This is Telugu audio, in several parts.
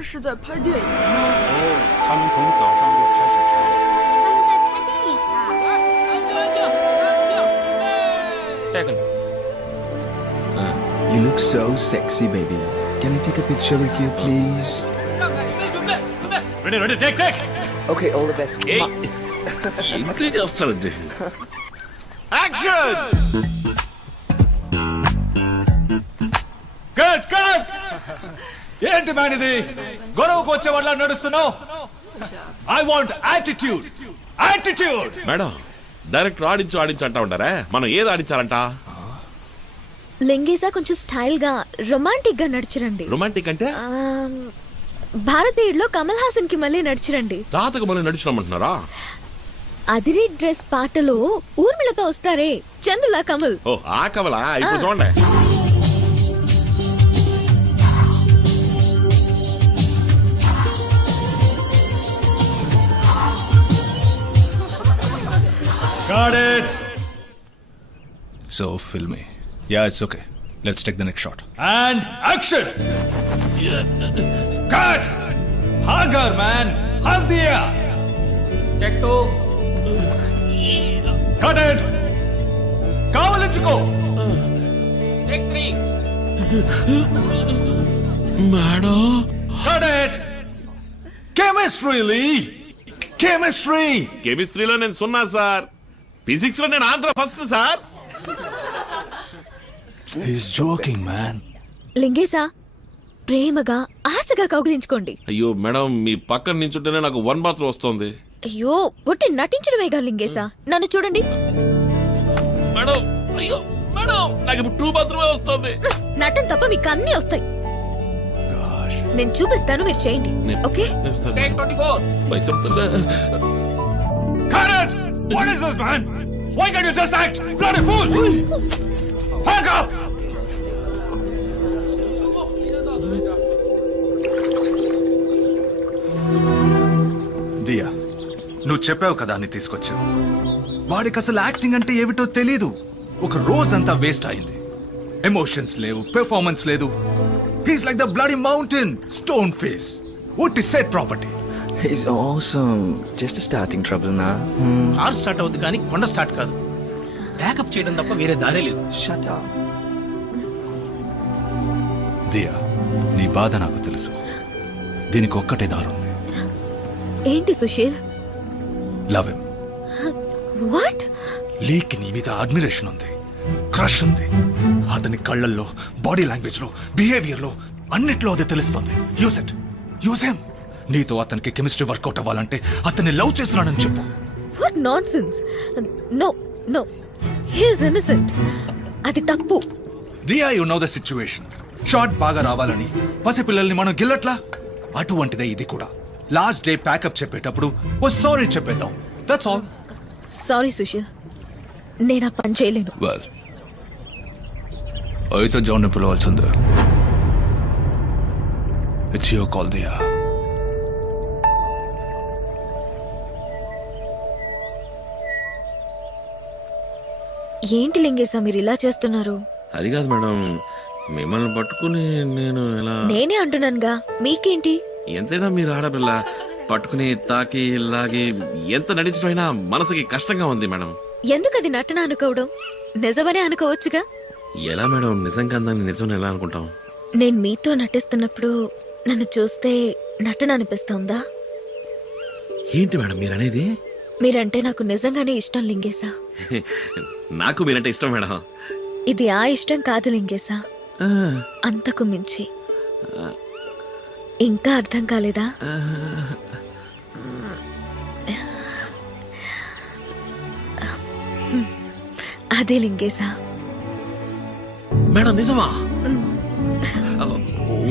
天是在拍电影吗？哦，他们从早上就开始拍了。他们在拍电影啊！带个你。You look so sexy, baby. Can I take a picture with you, please? Ready, take. Okay, all the best. ఇంతే చేస్తారండి. Action! Cut! ఏంటి మ్యాన్ ఇది? గొడవకు వచ్చే వాళ్ళ నడుస్తున్నావు? I want attitude. Madam director ఆడించు అంటా ఉంటారా? మనం ఏది ఆడించాలంట? లింగేసా కొంచెం స్టైల్ గా రొమాంటిక్ గా నడిచిరండి. రొమాంటిక్ అంటే భారతీయుడిలో కమల్ హాసన్ కి మళ్ళీ నడిచిరండి. తాతకు మళ్ళీ నడిచినామంటున్నారా? అదిరి డ్రెస్ పాటలో ఊర్మిళతో వస్తారే చందులా కమల్. ఓ ఆ కమలా? ఇప్పుడు చూడండి. Got it. So filmy. Yeah, it's okay. Let's take the next shot. And action. Cut. Hagar man. Hug diya. Take 2. Cut it. Kavalichuko. Take 3. Madam Cut it. Chemistry, Lee. కెమిస్ట్రీలో నేను సున్నా సార్. ఫిజిక్స్ లో నేను Andhra first sir. He's joking, man. లింగేసా ప్రేమగా ఆశగా కౌగిలించుకోండి. అయ్యో మేడం మీ పక్కన నించుంటేనే నాకు 1 బాత్ వస్తుంది. అయ్యో ఒట్టి నటించడమేగా లింగేసా. నన్ను చూడండి. మేడం అయ్యో మేడం నాకు 2 బాత్ వస్తుంది. నటన తప్ప మీకు అన్నీ వస్తాయి. నేను చూపిస్తాను, మీరు చేయండి. Okay? Take 24. Cut it. What is this, man? Why can't you just act? Bloody fool. Back up. దియా, నువ్వు చెప్పావు కదా అని తీసుకొచ్చావు. వాడికి అసలు యాక్టింగ్ అంటే ఏమిటో తెలీదు. ఒక రోజంతా వేస్ట్ అయింది. ఎమోషన్స్ లేవు, పెర్ఫార్మెన్స్ లేదు. He's like the bloody mountain, stone face. What is said property? He's awesome. Just a starting trouble now. Car start అవుద్ది కానీ కొండ స్టార్ట్ కాదు. బ్యాకప్ చేయడం తప్ప వేరే దారే లేదు. Shut up. దియా, నీ బాధ నాకు తెలుసు. దీనికి ఒక్కటే దారుంది. ఏంటి సుశీల్? Love him. వాట్? లీకి నీ మీద అడ్మిరేషన్ ఉంది, క్రష్ ఉంది. అతని కళ్ళల్లో, బాడీ లాంగ్వేజ్ లో, బిహేవియర్ లో అన్నిట్లో అదే తెలుస్తుంది. Use it, use him. నీతో అతనికి కెమిస్ట్రీ వర్కౌట్ అవ్వాలంటే అతన్ని లవ్ చేస్తున్నానని చెప్పు. What nonsense. No he is innocent. అది తప్పు. Diya, you know the situation. Shot బాగా రావాలని పసిపిల్లల్ని మనం గిల్లట్లా, అటువంటిదే ఇది కూడా. లాస్ట్ డే ప్యాకప్ చెప్పేటప్పుడు ఓ సారీ చెప్పేద్దాం. That's all. సారీ సుశీల్, నేను ఆ పని చేయలేను. వెల్, అయితే జాన్ ని పిలవాల్సిందే. It's your call Diya. ఏంటి లింగేశా మీరు ఇలా చేస్తున్నారు? అది కాదు మేడం, మిమ్మల్ని పట్టుకుని నేను ఎలా... నేనే అంటున్నానుగా, మీకేంటి? ఎంతైనా మీరు ఆడపిల్ల, పట్టుకుని తాకి లాగి ఎంత నటించడమైనా మనసుకి కష్టంగా ఉంది మేడం. ఎందుకు అది నటన అనుకోవడం? నిజమనే అనుకోవచ్చుగా. ఎలా మేడం నిజంగా దాన్ని నిజం ఎలా అనుకుంటాం? నేను మీతో నటిస్తున్నప్పుడు నన్ను చూస్తే నటన అనిపిస్తుందా? ఏంటి మేడం మీరనేది? మీరంటే నాకు నిజంగానే ఇష్టం లింగేశా. నాకు మీరంటే ఇష్టం మేడం. ఇది ఆ ఇష్టం కాదు లింగేశా, అంతకు మించి. ఇంకా అర్థం కాలేదా? అదే లింగేశా. మేడం నిజమా?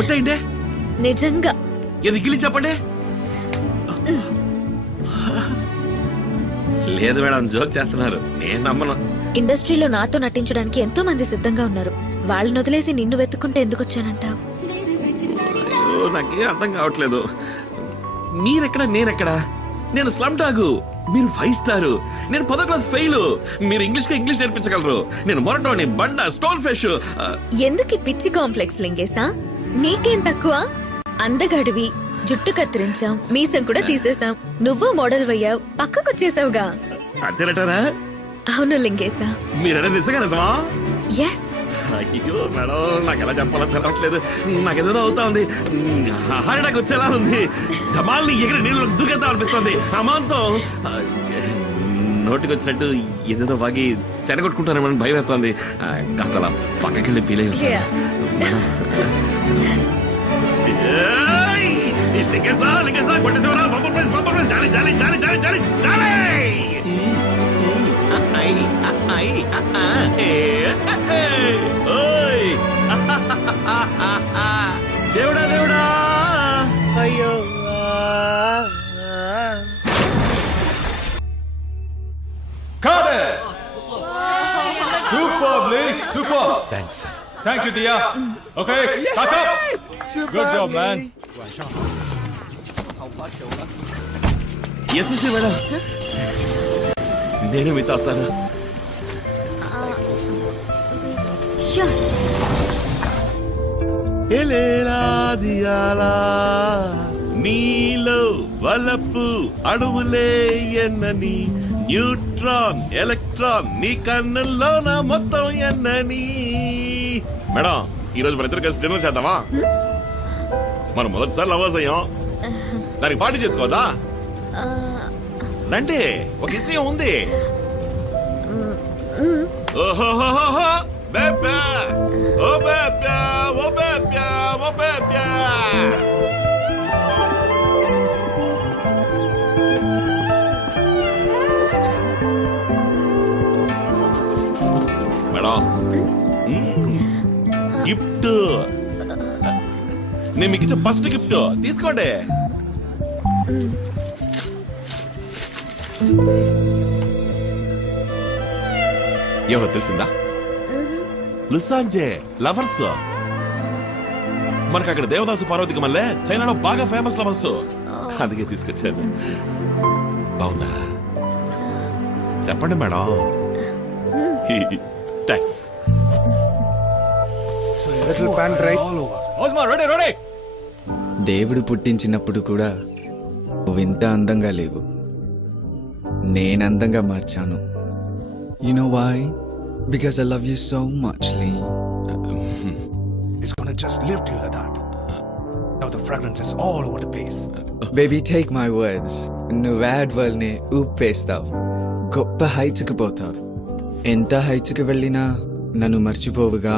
ఒట్టేంటే నిజంగా. ఇది గిలి చెప్పండి. లేదు మేడం, జోక్ చేస్తున్నారు, నేను నమ్మను. ఇండస్ట్రీలో నాతో నటించడానికి ఎంతో మంది సిద్ధంగా ఉన్నారు. వాళ్ళని వదిలేసి నిన్ను వెతుక్కుంటే ఎందుకు వచ్చానంటావు? అయ్యో నాకేం అర్థం కావట్లేదు. మీరెక్కడ, నేనెక్కడా? నేను స్లమ్ డాగు, మీరు 5 స్టార్, నేను 10వ క్లాస్ ఫెయిల్. మీరు ఇంగ్లీష్ నేర్పించగలరు, నేను మొరటోని, బండ, స్టోన్ ఫిష్. ఎందుకు పిచ్చి కాంప్లెక్స్ లింగేశా? నీకేం తక్కువ? అందగాడివి, జుట్టు కత్తిరించాం, మీసం కూడా తీసేసాం, నువ్వు మోడల్ అయ్యావు, పక్కకొచ్చేసావుగా. అంతేనటారా? అవును లింగేశా. మీరే నిజంగా నిజమా? ఎస్. అయ్యో మేడం, నాకు ఎలా చెప్పాలో తెలవట్లేదు. నాకేదో అవుతా ఉంది, హార్ట్ వచ్చేలా ఉంది. ధమాల్ని ఎగిరి నీళ్ళు దూకేద్దాం అనిపిస్తుంది. అమాంతం నోటికి వచ్చినట్టు ఏదేదో వాగి సెడగొట్టుకుంటానేమని భయం వేస్తుంది. కాస్త అలా పక్కకెళ్ళి ఫీల్ అయ్యి దేవుడా దేవుడా అయ్యో. Got it! Superbly! Super! Thanks. Thank you, Dia. Okay, back up! Good job, man. Yes, madam. నేను మీతో వస్తాను. Sure. ఎలేలా దియాలా నీలో వలపు అణువులే ఎన్నని, న్యూట్రాన్ ఎలక్ట్రాన్ నీ కన్నుల్లోన మొత్తం ఎన్నని. మేడం, ఈరోజు మన ఇద్దరు కలిసి డిన్నర్ చేద్దామా? మనం మొదటిసారి లవర్స్ అయ్యాం, దానికి పార్టీ చేసుకోవద్దా? రండి, ఒక విషయం ఉంది. ఓహోహోహో బేబా, ఓ బేబా, ఓ బేబా, ఓ బేబా. మేడం, గిఫ్ట్ నేను మీకు ఇచ్చే ఫస్ట్ గిఫ్ట్ తీసుకోండి. ఎవరో తెలిసిందా? లుసాంజే లవర్స్. మనకు అక్కడ దేవదాసు పార్వతికి మళ్ళీ చైనాలో బాగా ఫేమస్ లవర్స్, అందుకే తీసుకొచ్చాను. బాగుందా? చెప్పండి madam. Thanks. Little pan right. Osma, ready, ready! దేవుడు పుట్టించినప్పుడు కూడా నువ్వు ఇంత అందంగా లేవు, నేను అందంగా మార్చాను. You know why? Because I love you so much, Lee. It's gonna just lift you like that. Now the fragrance is all over the place. Baby, take my words. నువ్వు యాడ్ వల్నే ఊపేస్తావు, గొప్ప హైట్స్కి పోతావు. ఎంత హైట్స్కి వెళ్ళినా నన్ను మర్చిపోవుగా.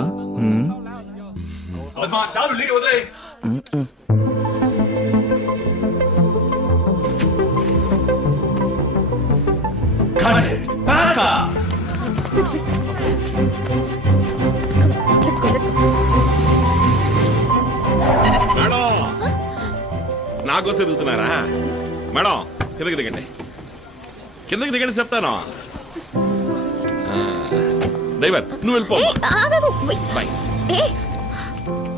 Osma, చాలు లీడ్ వదిలే. Cut it! Back up! Let's go, let's go. Madam, నాకోసం ఎదుగుతున్నారా? మేడం, కిందకి దిగండి, కిందకి దిగండి చెప్తాను. డ్రైవర్, నువ్వు వెళ్ళిపో. బాయ్.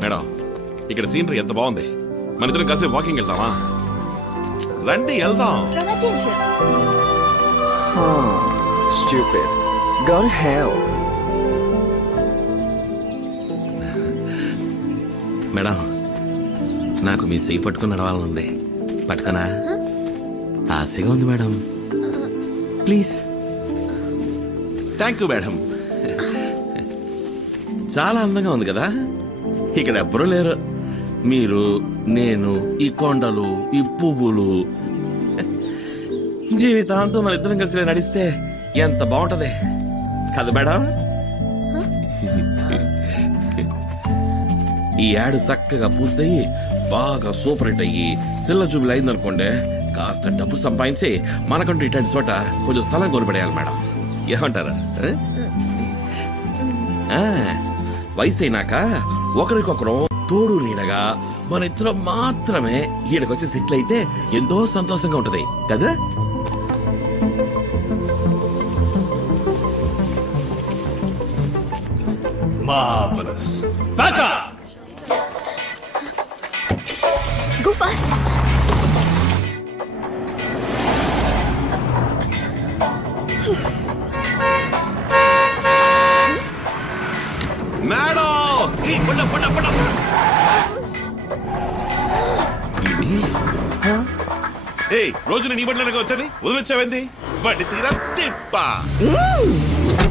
మేడం, ఇక్కడ సీనరీ ఎంత బాగుంది. మన ఇద్దరం కాసేపు వాకింగ్ వెళ్దామా? రండి వెళ్దాం. 让他进去。 Stupid. Go to hell. Madam, నాకు మీ చెయ్యి పట్టుకుని నడవాలనుంది. పట్టుకున్నా? ఆశగా ఉంది madam. Please. Thank you madam. చాలా అందంగా ఉంది కదా. ఇక్కడ ఎవ్వరూ లేరు, మీరు, నేను, ఈ కొండలు, ఈ పువ్వులు. జీవితాంతం మన ఇద్దరం కలిసి నడిస్తే ఎంత బాగుంటది కదా మేడం. ఈ యాడ్ చక్కగా పూర్తయి బాగా సూపర్ హిట్ అయ్యి చిల్ల చూపులు అయిందనుకోండి, కాస్త డబ్బు సంపాదించి మనకంటూ ఇట్లాంటి చోట కొంచెం స్థలం కొనిపడేయాలి మేడం. ఏమంటారు? వయసు అయినాక ఒకరికొకరు తోడు నీడగా మన ఇద్దరం మాత్రమే ఈడకొచ్చి సెటిల్ అయితే ఎంతో సంతోషంగా ఉంటది కదా. Marvelous. Back up! Go fast. Madam, రోజు నీ బండ్లోనే వచ్చేది వదిలిచ్చావేంది బండి తీరా తిప్ప